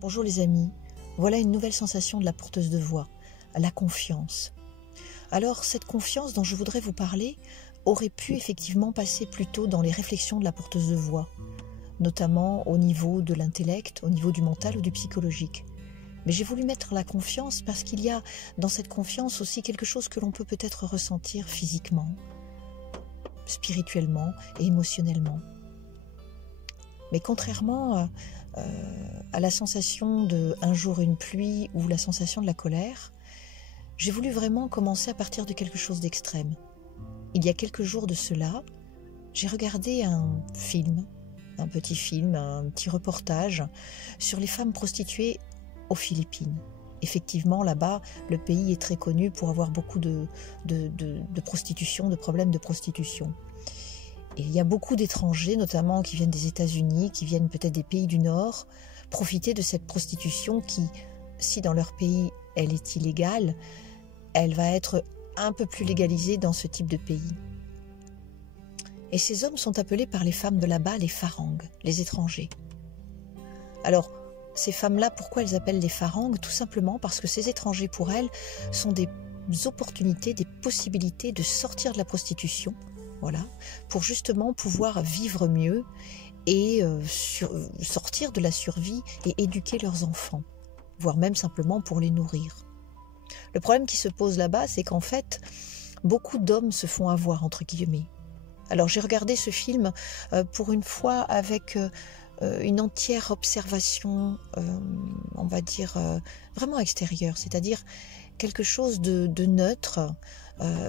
Bonjour les amis, voilà une nouvelle sensation de la porteuse de voix, la confiance. Alors cette confiance dont je voudrais vous parler aurait pu effectivement passer plutôt dans les réflexions de la porteuse de voix, notamment au niveau de l'intellect, au niveau du mental ou du psychologique. Mais j'ai voulu mettre la confiance parce qu'il y a dans cette confiance aussi quelque chose que l'on peut peut-être ressentir physiquement, spirituellement et émotionnellement. Mais contrairement à la sensation de un jour une pluie ou la sensation de la colère, j'ai voulu vraiment commencer à partir de quelque chose d'extrême. Il y a quelques jours de cela, j'ai regardé un film, un petit reportage sur les femmes prostituées aux Philippines. Effectivement, là-bas, le pays est très connu pour avoir beaucoup de prostitution, de problèmes de prostitution. Et il y a beaucoup d'étrangers, notamment qui viennent des États-Unis, qui viennent peut-être des pays du Nord, profiter de cette prostitution qui, si dans leur pays elle est illégale, elle va être un peu plus légalisée dans ce type de pays. Et ces hommes sont appelés par les femmes de là-bas les farangues, les étrangers. Alors, ces femmes-là, pourquoi elles appellent les farangues? Tout simplement parce que ces étrangers, pour elles, sont des opportunités, des possibilités de sortir de la prostitution, voilà, pour justement pouvoir vivre mieux et sortir de la survie et éduquer leurs enfants, voire même simplement pour les nourrir. Le problème qui se pose là-bas, c'est qu'en fait, beaucoup d'hommes se font avoir, entre guillemets. Alors j'ai regardé ce film pour une fois avec une entière observation, on va dire, vraiment extérieure, c'est-à-dire quelque chose de neutre,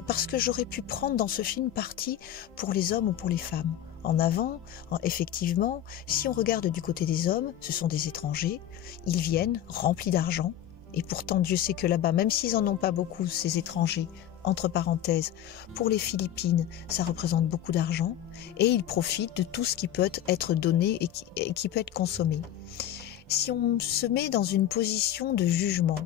parce que j'aurais pu prendre dans ce film parti pour les hommes ou pour les femmes. En avant, effectivement, si on regarde du côté des hommes, ce sont des étrangers, ils viennent remplis d'argent, et pourtant Dieu sait que là-bas, même s'ils n'en ont pas beaucoup, ces étrangers, entre parenthèses, pour les Philippines, ça représente beaucoup d'argent, et ils profitent de tout ce qui peut être donné et qui peut être consommé. Si on se met dans une position de jugement,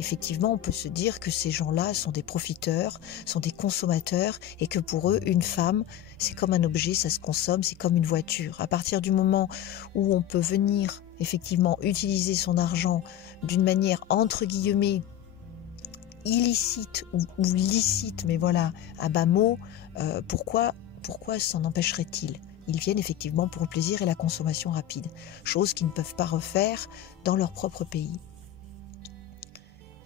effectivement, on peut se dire que ces gens-là sont des profiteurs, sont des consommateurs, et que pour eux, une femme, c'est comme un objet, ça se consomme, c'est comme une voiture. À partir du moment où on peut venir, effectivement, utiliser son argent d'une manière, entre guillemets, illicite ou licite, mais voilà, à bas mot, pourquoi s'en empêcherait-il? Ils viennent effectivement pour le plaisir et la consommation rapide, chose qu'ils ne peuvent pas refaire dans leur propre pays.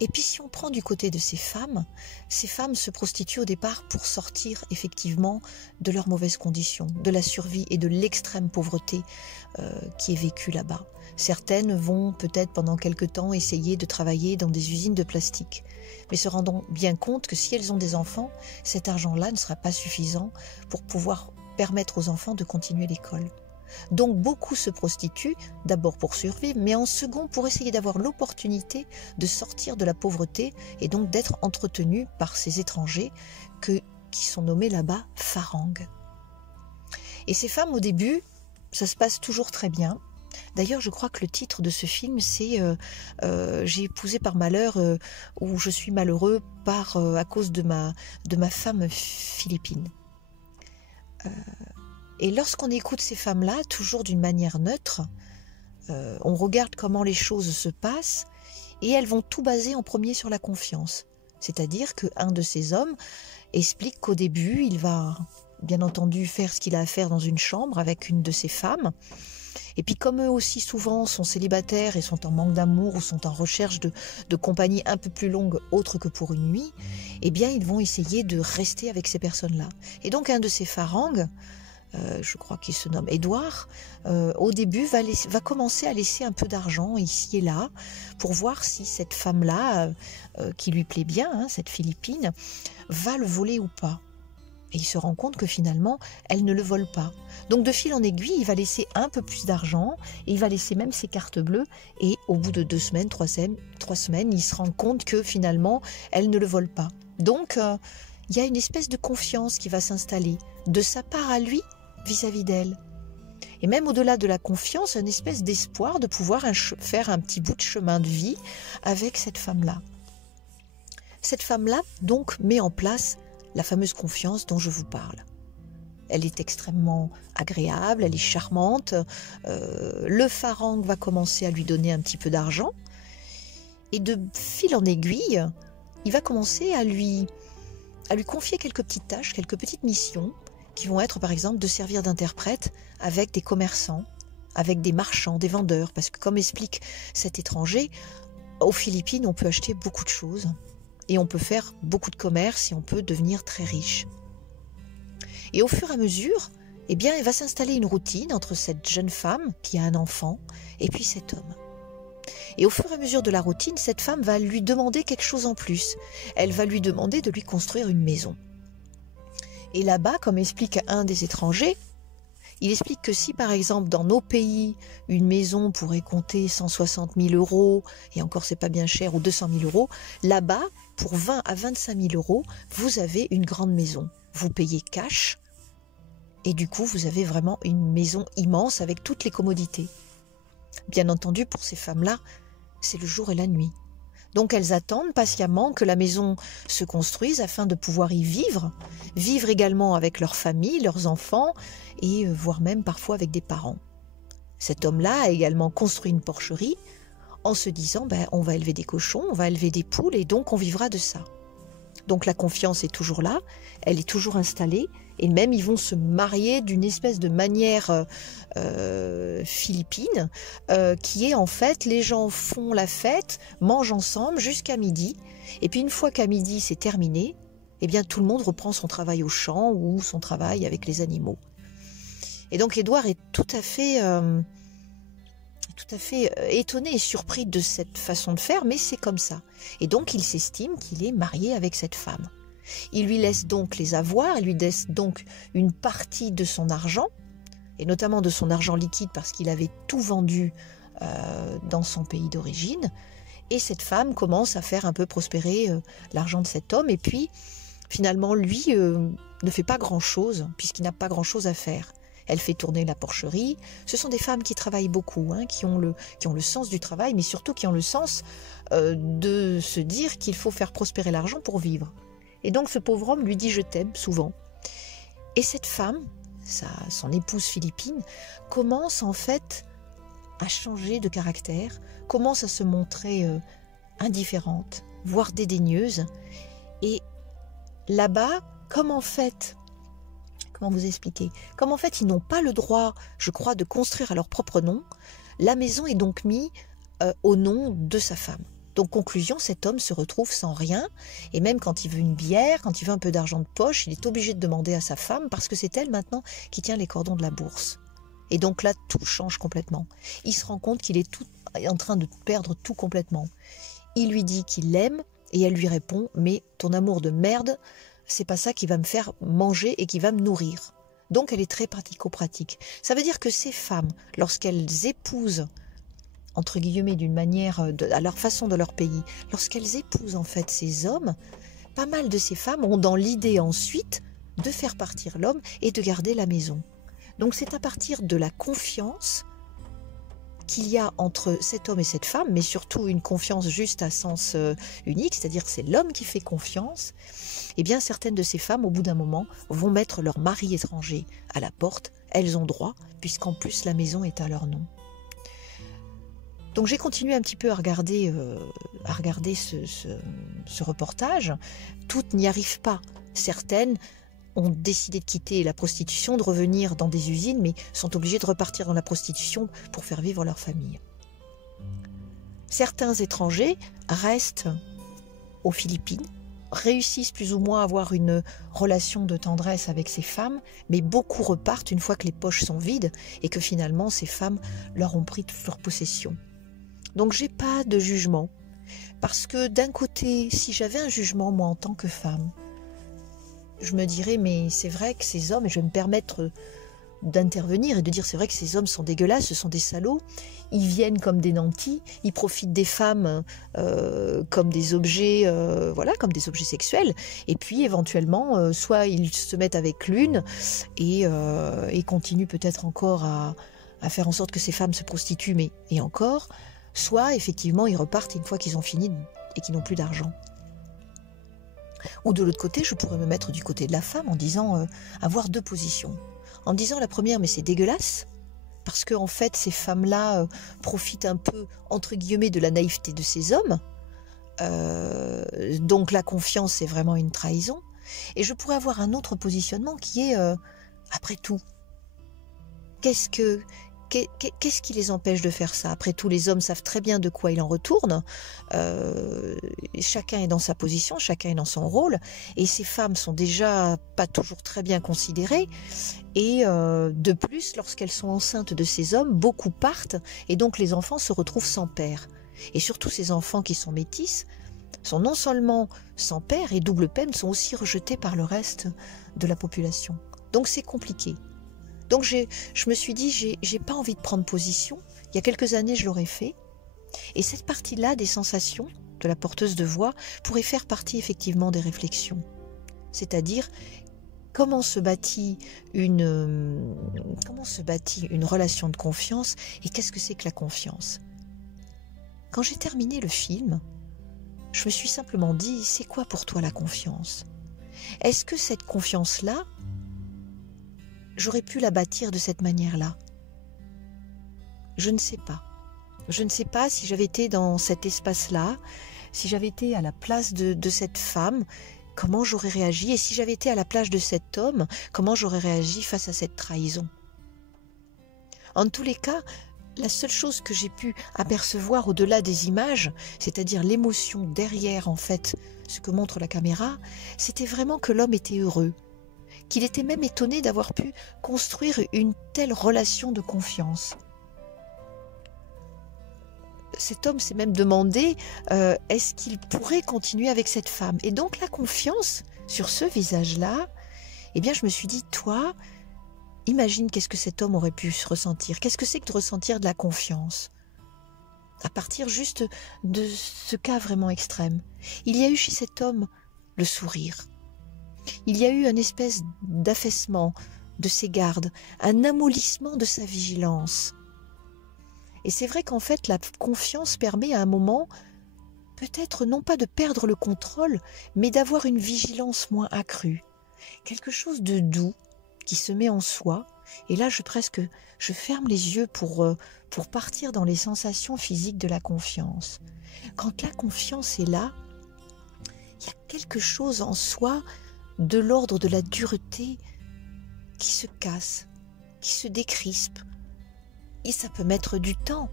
Et puis si on prend du côté de ces femmes se prostituent au départ pour sortir effectivement de leurs mauvaises conditions, de la survie et de l'extrême pauvreté qui est vécue là-bas. Certaines vont peut-être pendant quelque temps essayer de travailler dans des usines de plastique, mais se rendant bien compte que si elles ont des enfants, cet argent-là ne sera pas suffisant pour pouvoir permettre aux enfants de continuer l'école. Donc beaucoup se prostituent, d'abord pour survivre, mais en second pour essayer d'avoir l'opportunité de sortir de la pauvreté et donc d'être entretenus par ces étrangers qui sont nommés là-bas farangues. Et ces femmes au début, ça se passe toujours très bien. D'ailleurs, je crois que le titre de ce film, c'est J'ai épousé par malheur ou Je suis malheureux à cause de ma femme philippine. Et lorsqu'on écoute ces femmes-là, toujours d'une manière neutre, on regarde comment les choses se passent et elles vont tout baser en premier sur la confiance. C'est-à-dire qu'un de ces hommes explique qu'au début, il va bien entendu faire ce qu'il a à faire dans une chambre avec une de ces femmes. Et puis comme eux aussi souvent sont célibataires et sont en manque d'amour ou sont en recherche de compagnie un peu plus longue autre que pour une nuit, eh bien ils vont essayer de rester avec ces personnes-là. Et donc un de ces farangues, je crois qu'il se nomme Édouard, au début va commencer à laisser un peu d'argent ici et là pour voir si cette femme-là, qui lui plaît bien, cette Philippine, va le voler ou pas. Et il se rend compte que finalement, elle ne le vole pas. Donc de fil en aiguille, il va laisser un peu plus d'argent, et il va laisser même ses cartes bleues, et au bout de 2 semaines, 3 semaines, il se rend compte que finalement, elle ne le vole pas. Donc, il y a une espèce de confiance qui va s'installer, de sa part à lui, vis-à-vis d'elle. Et même au-delà de la confiance, une espèce d'espoir de pouvoir faire un petit bout de chemin de vie avec cette femme-là. Cette femme-là, donc, met en place la fameuse confiance dont je vous parle. Elle est extrêmement agréable, elle est charmante. Le pharaon va commencer à lui donner un petit peu d'argent. Et de fil en aiguille, il va commencer à lui confier quelques petites tâches, quelques petites missions, qui vont être par exemple de servir d'interprète avec des commerçants, avec des marchands, des vendeurs. Parce que comme explique cet étranger, aux Philippines, on peut acheter beaucoup de choses. Et on peut faire beaucoup de commerce et on peut devenir très riche. Et au fur et à mesure, eh bien, il va s'installer une routine entre cette jeune femme qui a un enfant et puis cet homme. Et au fur et à mesure de la routine, cette femme va lui demander quelque chose en plus. Elle va lui demander de lui construire une maison. Et là-bas, comme explique un des étrangers, il explique que si par exemple dans nos pays, une maison pourrait compter 160 000 €, et encore c'est pas bien cher, ou 200 000 €, là-bas, pour 20 à 25 000 €, vous avez une grande maison. Vous payez cash, et du coup vous avez vraiment une maison immense avec toutes les commodités. Bien entendu, pour ces femmes-là, c'est le jour et la nuit. Donc elles attendent patiemment que la maison se construise afin de pouvoir y vivre, vivre également avec leur famille, leurs enfants, et voire même parfois avec des parents. Cet homme-là a également construit une porcherie en se disant on va élever des cochons, on va élever des poules et donc on vivra de ça. Donc la confiance est toujours là, elle est toujours installée, et même ils vont se marier d'une espèce de manière philippine, qui est en fait, les gens font la fête, mangent ensemble jusqu'à midi, et puis une fois qu'à midi c'est terminé, eh bien tout le monde reprend son travail au champ ou son travail avec les animaux. Et donc Édouard est tout à fait étonné et surpris de cette façon de faire, mais c'est comme ça. Et donc il s'estime qu'il est marié avec cette femme. Il lui laisse donc les avoirs, il lui laisse donc une partie de son argent, et notamment de son argent liquide parce qu'il avait tout vendu dans son pays d'origine. Et cette femme commence à faire un peu prospérer l'argent de cet homme, et puis finalement lui ne fait pas grand-chose puisqu'il n'a pas grand-chose à faire. Elle fait tourner la porcherie. Ce sont des femmes qui travaillent beaucoup, qui ont le sens du travail, mais surtout qui ont le sens de se dire qu'il faut faire prospérer l'argent pour vivre. Et donc ce pauvre homme lui dit « je t'aime » souvent. Et cette femme, son épouse philippine, commence en fait à changer de caractère, commence à se montrer indifférente, voire dédaigneuse. Et là-bas, comme en fait... Comment vous expliquer? Comme en fait ils n'ont pas le droit, je crois, de construire à leur propre nom, la maison est donc mise au nom de sa femme. Donc conclusion, cet homme se retrouve sans rien, et même quand il veut une bière, quand il veut un peu d'argent de poche, il est obligé de demander à sa femme parce que c'est elle maintenant qui tient les cordons de la bourse. Et donc là, tout change complètement. Il se rend compte qu'il est en train de perdre tout complètement. Il lui dit qu'il l'aime et elle lui répond « mais ton amour de merde, c'est pas ça qui va me faire manger et qui va me nourrir. » Donc elle est très pratico-pratique. Ça veut dire que ces femmes, lorsqu'elles épousent, entre guillemets d'une manière, à leur façon de leur pays, lorsqu'elles épousent en fait ces hommes, pas mal de ces femmes ont dans l'idée ensuite de faire partir l'homme et de garder la maison. Donc c'est à partir de la confiance qu'il y a entre cet homme et cette femme, mais surtout une confiance juste à sens unique, c'est-à-dire que c'est l'homme qui fait confiance, eh bien certaines de ces femmes, au bout d'un moment, vont mettre leur mari étranger à la porte. Elles ont droit, puisqu'en plus la maison est à leur nom. Donc j'ai continué un petit peu à regarder ce reportage. Toutes n'y arrivent pas. Certaines ont décidé de quitter la prostitution, de revenir dans des usines, mais sont obligées de repartir dans la prostitution pour faire vivre leur famille. Certains étrangers restent aux Philippines, réussissent plus ou moins à avoir une relation de tendresse avec ces femmes, mais beaucoup repartent une fois que les poches sont vides et que finalement ces femmes leur ont pris toute leur possession. Donc j'ai pas de jugement, parce que d'un côté, si j'avais un jugement moi en tant que femme, je me dirais mais c'est vrai que ces hommes, et je vais me permettre d'intervenir et de dire c'est vrai que ces hommes sont dégueulasses, ce sont des salauds, ils viennent comme des nantis, ils profitent des femmes comme des objets, comme des objets sexuels, et puis éventuellement soit ils se mettent avec l'une et continuent peut-être encore à faire en sorte que ces femmes se prostituent, mais et encore, soit effectivement ils repartent une fois qu'ils ont fini et qu'ils n'ont plus d'argent. Ou de l'autre côté, je pourrais me mettre du côté de la femme en disant avoir deux positions. En me disant la première, mais c'est dégueulasse, parce que en fait, ces femmes-là profitent un peu, entre guillemets, de la naïveté de ces hommes. Donc la confiance, c'est vraiment une trahison. Et je pourrais avoir un autre positionnement qui est, après tout, qu'est-ce qui les empêche de faire ça? Après tout, les hommes savent très bien de quoi il en retourne. Chacun est dans sa position, chacun est dans son rôle. Et ces femmes sont déjà pas toujours très bien considérées. Et de plus, lorsqu'elles sont enceintes de ces hommes, beaucoup partent. Et donc les enfants se retrouvent sans père. Et surtout ces enfants qui sont métis sont non seulement sans père et double peine, sont aussi rejetés par le reste de la population. Donc c'est compliqué. Donc je me suis dit, j'ai pas envie de prendre position. Il y a quelques années, je l'aurais fait. Et cette partie-là des sensations de la porteuse de voix pourrait faire partie effectivement des réflexions. C'est-à-dire, comment se bâtit une relation de confiance et qu'est-ce que c'est que la confiance? Quand j'ai terminé le film, je me suis simplement dit, c'est quoi pour toi la confiance? Est-ce que cette confiance-là, j'aurais pu la bâtir de cette manière-là? Je ne sais pas. Je ne sais pas si j'avais été dans cet espace-là, si j'avais été à la place de cette femme, comment j'aurais réagi, et si j'avais été à la place de cet homme, comment j'aurais réagi face à cette trahison. En tous les cas, la seule chose que j'ai pu apercevoir au-delà des images, c'est-à-dire l'émotion derrière en fait ce que montre la caméra, c'était vraiment que l'homme était heureux, qu'il était même étonné d'avoir pu construire une telle relation de confiance. Cet homme s'est même demandé est-ce qu'il pourrait continuer avec cette femme. Et donc la confiance sur ce visage-là, eh bien je me suis dit, toi, imagine qu'est-ce que cet homme aurait pu se ressentir. Qu'est-ce que c'est que de ressentir de la confiance à partir juste de ce cas vraiment extrême. Il y a eu chez cet homme le sourire. Il y a eu une espèce d'affaissement de ses gardes, un amollissement de sa vigilance. Et c'est vrai qu'en fait, la confiance permet à un moment, peut-être non pas de perdre le contrôle, mais d'avoir une vigilance moins accrue. Quelque chose de doux qui se met en soi. Et là, je ferme les yeux pour partir dans les sensations physiques de la confiance. Quand la confiance est là, il y a quelque chose en soi de l'ordre de la dureté qui se casse, qui se décrispe. Et ça peut mettre du temps,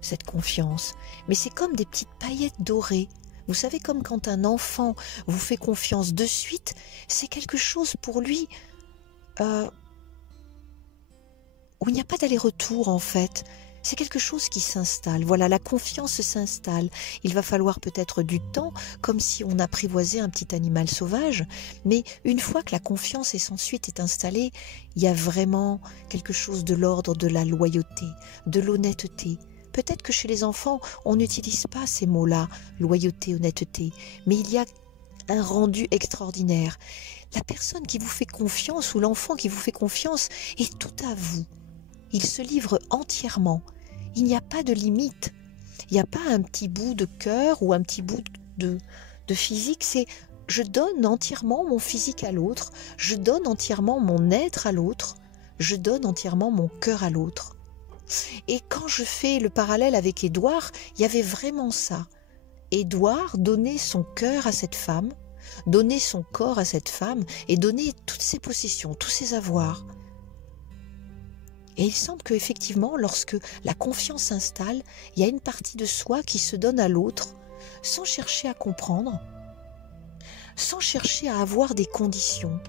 cette confiance. Mais c'est comme des petites paillettes dorées. Vous savez, comme quand un enfant vous fait confiance de suite, c'est quelque chose pour lui où il n'y a pas d'aller-retour en fait. C'est quelque chose qui s'installe. Voilà, la confiance s'installe. Il va falloir peut-être du temps, comme si on apprivoisait un petit animal sauvage. Mais une fois que la confiance ensuite est installée, il y a vraiment quelque chose de l'ordre de la loyauté, de l'honnêteté. Peut-être que chez les enfants, on n'utilise pas ces mots-là, loyauté, honnêteté. Mais il y a un rendu extraordinaire. La personne qui vous fait confiance ou l'enfant qui vous fait confiance est tout à vous. Il se livre entièrement. Il n'y a pas de limite. Il n'y a pas un petit bout de cœur ou un petit bout de physique. C'est je donne entièrement mon physique à l'autre. Je donne entièrement mon être à l'autre. Je donne entièrement mon cœur à l'autre. Et quand je fais le parallèle avec Édouard, il y avait vraiment ça. Édouard donnait son cœur à cette femme, donnait son corps à cette femme et donnait toutes ses possessions, tous ses avoirs. Et il semble qu'effectivement, lorsque la confiance s'installe, il y a une partie de soi qui se donne à l'autre sans chercher à comprendre, sans chercher à avoir des conditions.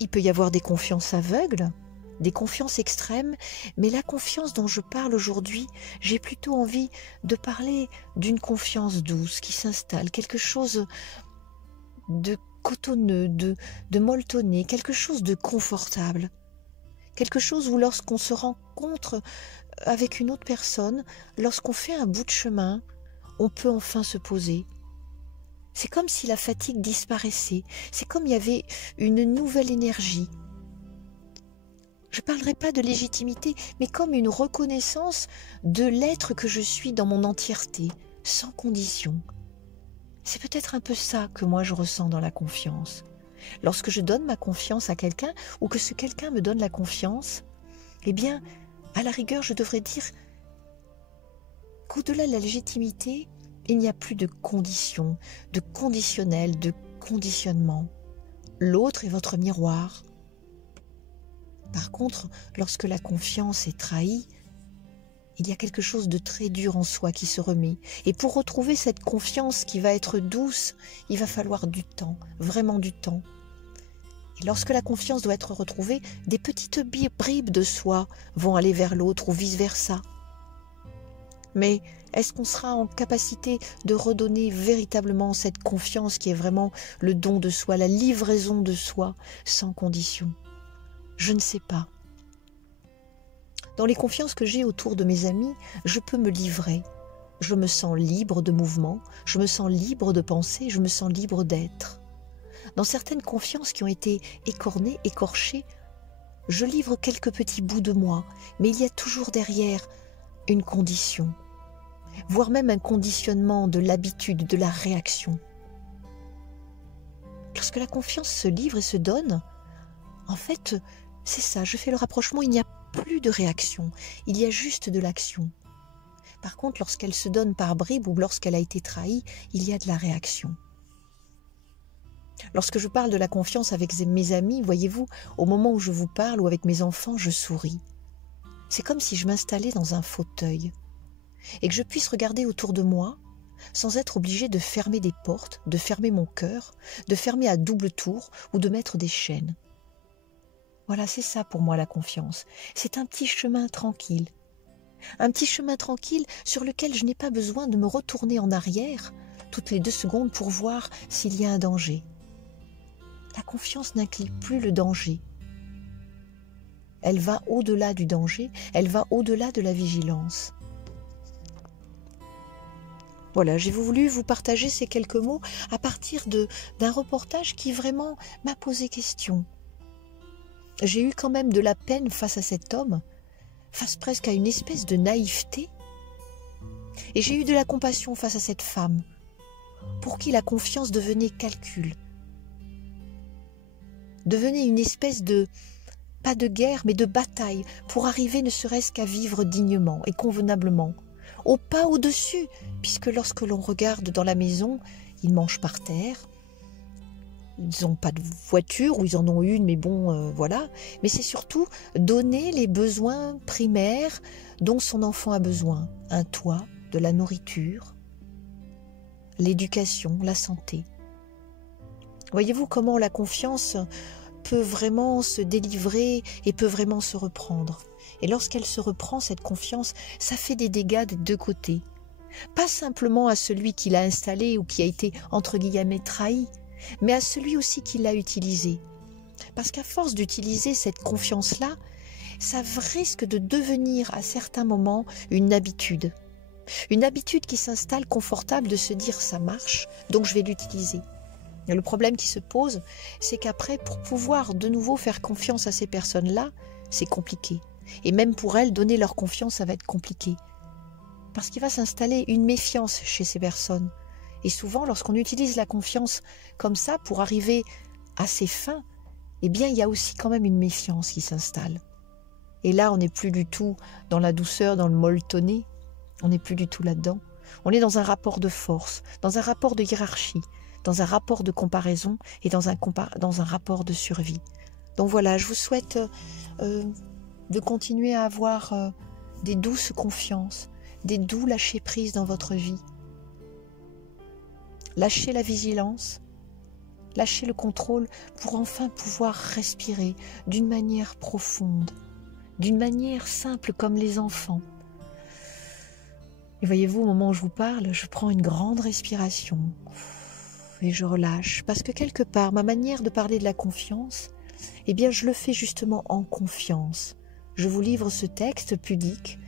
Il peut y avoir des confiances aveugles, des confiances extrêmes, mais la confiance dont je parle aujourd'hui, j'ai plutôt envie de parler d'une confiance douce qui s'installe, quelque chose de cotonneux, de molletonné, quelque chose de confortable. Quelque chose où lorsqu'on se rencontre avec une autre personne, lorsqu'on fait un bout de chemin, on peut enfin se poser. C'est comme si la fatigue disparaissait, c'est comme il y avait une nouvelle énergie. Je ne parlerai pas de légitimité, mais comme une reconnaissance de l'être que je suis dans mon entièreté, sans condition. C'est peut-être un peu ça que moi je ressens dans la confiance. Lorsque je donne ma confiance à quelqu'un ou que ce quelqu'un me donne la confiance, eh bien, à la rigueur, je devrais dire qu'au-delà de la légitimité, il n'y a plus de conditions, de conditionnel, de conditionnement. L'autre est votre miroir. Par contre, lorsque la confiance est trahie, il y a quelque chose de très dur en soi qui se remet. Et pour retrouver cette confiance qui va être douce, il va falloir du temps, vraiment du temps. Et lorsque la confiance doit être retrouvée, des petites bribes de soi vont aller vers l'autre ou vice-versa. Mais est-ce qu'on sera en capacité de redonner véritablement cette confiance qui est vraiment le don de soi, la livraison de soi, sans condition? Je ne sais pas. Dans les confiances que j'ai autour de mes amis, je peux me livrer. Je me sens libre de mouvement, je me sens libre de penser, je me sens libre d'être. Dans certaines confiances qui ont été écornées, écorchées, je livre quelques petits bouts de moi, mais il y a toujours derrière une condition, voire même un conditionnement de l'habitude, de la réaction. Lorsque la confiance se livre et se donne, en fait, c'est ça, je fais le rapprochement, il n'y a plus de réaction, il y a juste de l'action. Par contre, lorsqu'elle se donne par bribes ou lorsqu'elle a été trahie, il y a de la réaction. Lorsque je parle de la confiance avec mes amis, voyez-vous, au moment où je vous parle ou avec mes enfants, je souris. C'est comme si je m'installais dans un fauteuil et que je puisse regarder autour de moi sans être obligée de fermer des portes, de fermer mon cœur, de fermer à double tour ou de mettre des chaînes. Voilà, c'est ça pour moi la confiance. C'est un petit chemin tranquille. Un petit chemin tranquille sur lequel je n'ai pas besoin de me retourner en arrière toutes les 2 secondes pour voir s'il y a un danger. La confiance n'inclut plus le danger. Elle va au-delà du danger, elle va au-delà de la vigilance. Voilà, j'ai voulu vous partager ces quelques mots à partir d'un reportage qui vraiment m'a posé question. J'ai eu quand même de la peine face à cet homme, face presque à une espèce de naïveté. Et j'ai eu de la compassion face à cette femme, pour qui la confiance devenait calcul. Devenait une espèce de, pas de guerre, mais de bataille, pour arriver ne serait-ce qu'à vivre dignement et convenablement, au pas au-dessus, puisque lorsque l'on regarde dans la maison, ils mangent par terre, ils n'ont pas de voiture, ou ils en ont une, mais bon, voilà. Mais c'est surtout donner les besoins primaires dont son enfant a besoin. Un toit, de la nourriture, l'éducation, la santé. Voyez-vous comment la confiance peut vraiment se délivrer et peut vraiment se reprendre. Et lorsqu'elle se reprend, cette confiance, ça fait des dégâts des 2 côtés. Pas simplement à celui qui l'a installée ou qui a été, entre guillemets, trahi, mais à celui aussi qui l'a utilisée. Parce qu'à force d'utiliser cette confiance-là, ça risque de devenir à certains moments une habitude. Une habitude qui s'installe confortable de se dire « ça marche, donc je vais l'utiliser ». Et le problème qui se pose, c'est qu'après, pour pouvoir de nouveau faire confiance à ces personnes-là, c'est compliqué. Et même pour elles, donner leur confiance, ça va être compliqué. Parce qu'il va s'installer une méfiance chez ces personnes. Et souvent, lorsqu'on utilise la confiance comme ça pour arriver à ses fins, eh bien, il y a aussi quand même une méfiance qui s'installe. Et là, on n'est plus du tout dans la douceur, dans le molletonné. On n'est plus du tout là-dedans. On est dans un rapport de force, dans un rapport de hiérarchie, dans un rapport de comparaison et dans un rapport de survie. Donc voilà, je vous souhaite de continuer à avoir des douces confiances, des doux lâcher-prise dans votre vie. Lâchez la vigilance, lâchez le contrôle pour enfin pouvoir respirer d'une manière profonde, d'une manière simple comme les enfants. Et voyez-vous, au moment où je vous parle, je prends une grande respiration et je relâche. Parce que quelque part, ma manière de parler de la confiance, eh bien, je le fais justement en confiance. Je vous livre ce texte pudique,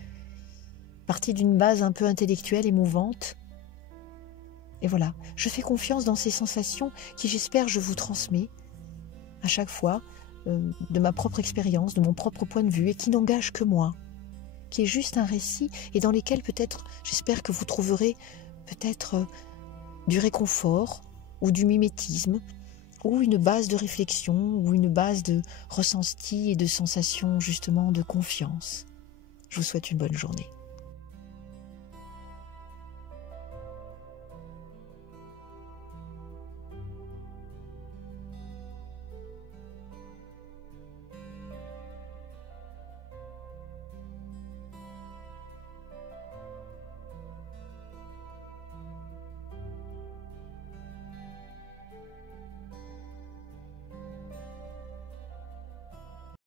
parti d'une base un peu intellectuelle, émouvante. Et voilà, je fais confiance dans ces sensations qui, j'espère, je vous transmets à chaque fois de ma propre expérience, de mon propre point de vue et qui n'engage que moi, qui est juste un récit et dans lesquels peut-être, j'espère que vous trouverez peut-être du réconfort ou du mimétisme, ou une base de réflexion, ou une base de ressenti et de sensation justement de confiance. Je vous souhaite une bonne journée.